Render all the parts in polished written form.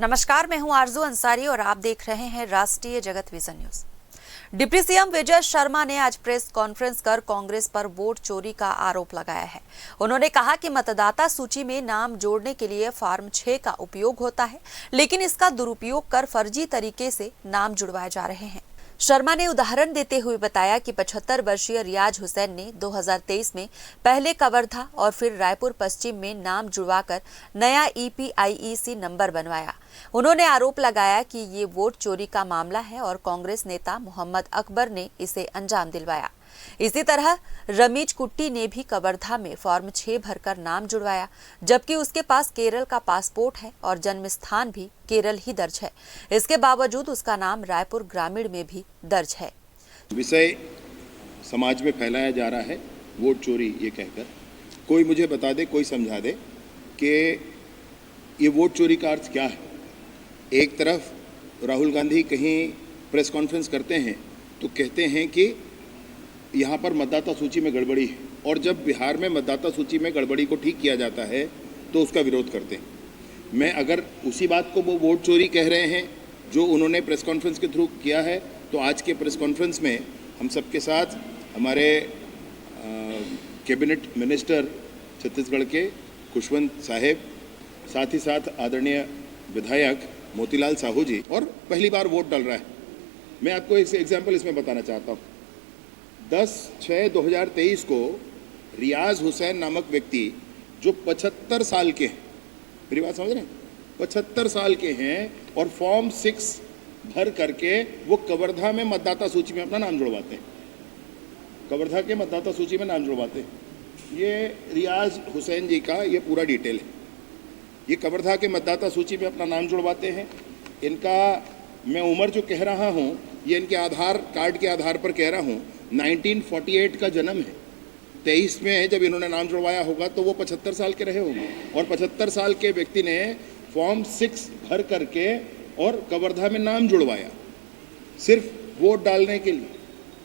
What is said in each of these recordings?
नमस्कार, मैं हूं आरजू अंसारी और आप देख रहे हैं राष्ट्रीय जगत vision news. Deputy CM Vijay Sharma ने आज प्रेस कॉन्फ्रेंस कर कांग्रेस पर वोट चोरी का आरोप लगाया है। उन्होंने कहा कि मतदाता सूची में नाम जोड़ने के लिए फॉर्म 6 का उपयोग होता है, लेकिन इसका दुरुपयोग कर फर्जी तरीके से नाम जुड़वाए जा रहे हैं। शर्मा ने उदाहरण देते हुए बताया कि 75 वर्षीय रियाज हुसैन ने 2023 में पहले कवर्धा और फिर रायपुर पश्चिम में नाम जुड़वाकर नया EPIEC नंबर बनवाया। उन्होंने आरोप लगाया कि ये वोट चोरी का मामला है और कांग्रेस नेता मोहम्मद अकबर ने इसे अंजाम दिलवाया। इसी तरह रमीज कुट्टी ने भी कवर्धा में फॉर्म 6 भरकर नाम जुड़वाया, जबकि उसके पास केरल का पासपोर्ट है और जन्म स्थान भी केरल ही दर्ज है। इसके बावजूद उसका नाम रायपुर ग्रामीण में भी दर्ज है। विषय समाज में फैलाया जा रहा है वोट चोरी ये कहकर। कोई मुझे बता दे, कोई समझा दे कि ये वोट चोरी का अर्थ क्या है। एक तरफ राहुल गांधी कहीं प्रेस कॉन्फ्रेंस करते हैं तो कहते हैं कि यहाँ पर मतदाता सूची में गड़बड़ी है, और जब बिहार में मतदाता सूची में गड़बड़ी को ठीक किया जाता है तो उसका विरोध करते हैं। मैं अगर उसी बात को वो वोट चोरी कह रहे हैं जो उन्होंने प्रेस कॉन्फ्रेंस के थ्रू किया है, तो आज के प्रेस कॉन्फ्रेंस में हम सबके साथ हमारे कैबिनेट मिनिस्टर छत्तीसगढ़ के खुशवंत साहेब, साथ ही साथ आदरणीय विधायक मोतीलाल साहू जी, और पहली बार वोट डल रहा है। मैं आपको एक एग्जाम्पल इसमें बताना चाहता हूँ। 10/6/2023 को रियाज हुसैन नामक व्यक्ति जो 75 साल के हैं, मेरी बात समझ रहे हैं, 75 साल के हैं, और फॉर्म 6 भर करके वो कवर्धा में मतदाता सूची में अपना नाम जुड़वाते हैं। कवर्धा के मतदाता सूची में नाम जुड़वाते हैं। ये रियाज हुसैन जी का ये पूरा डिटेल है। ये कवर्धा के मतदाता सूची में अपना नाम जुड़वाते हैं। इनका मैं उम्र जो कह रहा हूँ ये इनके आधार कार्ड के आधार पर कह रहा हूँ। 1948 का जन्म है। 23 में जब इन्होंने नाम जुड़वाया होगा तो वो 75 साल के रहे होंगे, और 75 साल के व्यक्ति ने फॉर्म 6 भर करके और कवर्धा में नाम जुड़वाया सिर्फ वोट डालने के लिए।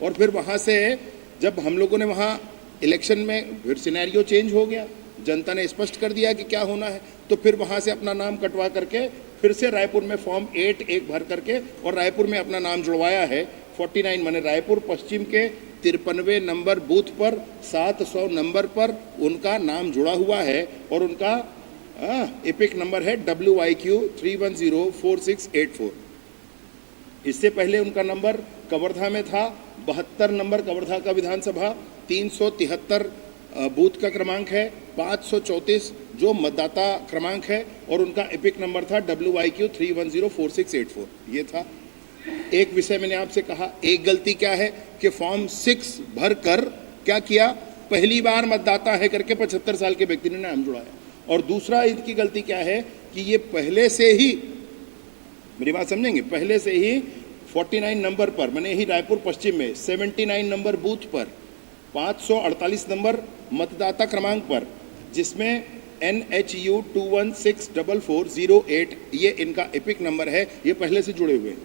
और फिर वहाँ से जब हम लोगों ने वहाँ इलेक्शन में फिर सिनेरियो चेंज हो गया, जनता ने स्पष्ट कर दिया कि क्या होना है, तो फिर वहाँ से अपना नाम कटवा करके फिर से रायपुर में फॉर्म 8 एक भर करके और रायपुर में अपना नाम जुड़वाया है। 49 माने रायपुर पश्चिम के 53वें नंबर बूथ पर 700 नंबर पर उनका नाम जुड़ा हुआ है, और उनका एपिक नंबर है WIQ 3104684। इससे पहले उनका नंबर कवर्धा में था 72 नंबर, कवर्धा का विधानसभा 373 बूथ का क्रमांक है, 534 जो मतदाता क्रमांक है, और उनका एपिक नंबर था WIQ 3104684। ये था एक विषय। मैंने आपसे कहा एक गलती क्या है कि फॉर्म 6 भर कर क्या किया, पहली बार मतदाता है करके 75 साल के व्यक्ति ने नाम जुड़ाया। और दूसरा इनकी गलती क्या है कि ये पहले से ही, मेरी बात समझेंगे, पहले से ही 49 नंबर पर, मैंने ही रायपुर पश्चिम में 79 नंबर बूथ पर 548 नंबर मतदाता क्रमांक पर, जिसमें NHU 2164408 ये इनका एपिक नंबर है, ये पहले से जुड़े हुए हैं।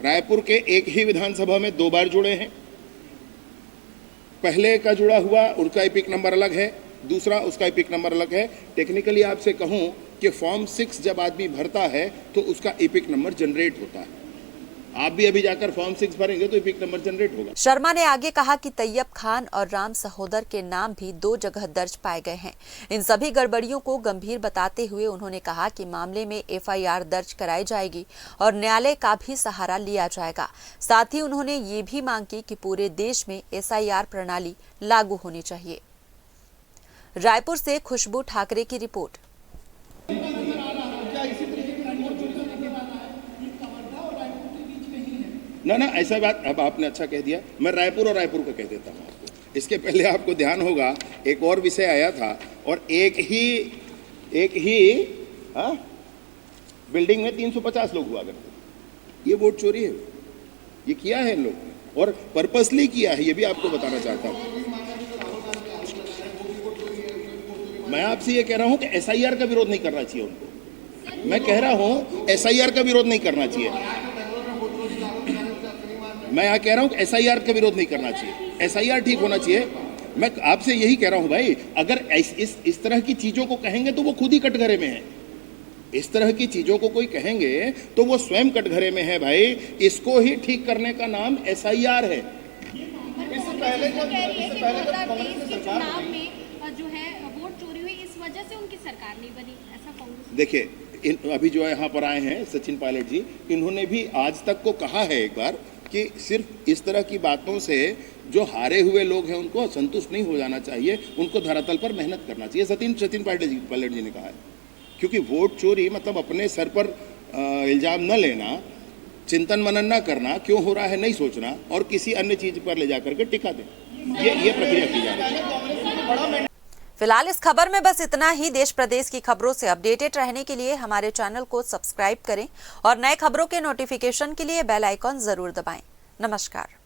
रायपुर के एक ही विधानसभा में 2 बार जुड़े हैं। पहले का जुड़ा हुआ उनका एपिक नंबर अलग है, दूसरा उसका एपिक नंबर अलग है। टेक्निकली आपसे कहूं कि फॉर्म 6 जब आदमी भरता है तो उसका एपिक नंबर जनरेट होता है। आप भी अभी जाकर फॉर्म 6 भरेंगे तो एपिक नंबर जनरेट होगा। शर्मा ने आगे कहा कि तैयब खान और राम सहोदर के नाम भी 2 जगह दर्ज पाए गए हैं। इन सभी गड़बड़ियों को गंभीर बताते हुए उन्होंने कहा कि मामले में FIR दर्ज कराई जाएगी और न्यायालय का भी सहारा लिया जाएगा। साथ ही उन्होंने ये भी मांग की कि पूरे देश में SIR प्रणाली लागू होनी चाहिए। रायपुर से खुशबू ठाकरे की रिपोर्ट। ना ऐसा बात, अब आपने अच्छा कह दिया, मैं रायपुर और रायपुर का कह देता हूँ आपको। इसके पहले आपको ध्यान होगा एक और विषय आया था, और एक ही बिल्डिंग में 350 लोग हुआ करते। ये वोट चोरी है, ये किया है इन लोग ने, और पर्पसली किया है, ये भी आपको बताना चाहता हूँ। मैं आपसे ये कह रहा हूँ कि SIR का विरोध नहीं करना चाहिए उनको। मैं कह रहा हूँ SIR का विरोध नहीं करना चाहिए। मैं यहाँ कह रहा हूँ कि SIR का विरोध नहीं करना चाहिए, SIR ठीक होना चाहिए। मैं आपसे यही कह रहा हूँ भाई, अगर इस तरह की चीजों को कहेंगे तो वो खुद ही कटघरे में है। इस तरह की चीजों को कोई कहेंगे तो वो स्वयं कटघरे में है भाई। इसको ही ठीक करने का नाम SIR है। इससे पहले जब कांग्रेस की सरकार में जो है वोट चोरी हुई, इस वजह से उनकी सरकार नहीं बनी, ऐसा कांग्रेस। देखिए अभी जो यहाँ पर आए हैं सचिन पायलट जी, इन्होंने भी आज तक को कहा है एक बार कि सिर्फ इस तरह की बातों से जो हारे हुए लोग हैं उनको संतुष्ट नहीं हो जाना चाहिए, उनको धरातल पर मेहनत करना चाहिए। सचिन पायलट जी ने कहा है, क्योंकि वोट चोरी मतलब अपने सर पर इल्जाम न लेना, चिंतन मनन न करना, क्यों हो रहा है नहीं सोचना और किसी अन्य चीज पर ले जाकर के टिका दें, ये प्रक्रिया की जा रही है। फिलहाल इस खबर में बस इतना ही। देश प्रदेश की खबरों से अपडेटेड रहने के लिए हमारे चैनल को सब्सक्राइब करें और नए खबरों के नोटिफिकेशन के लिए बेल आइकॉन जरूर दबाएं। नमस्कार।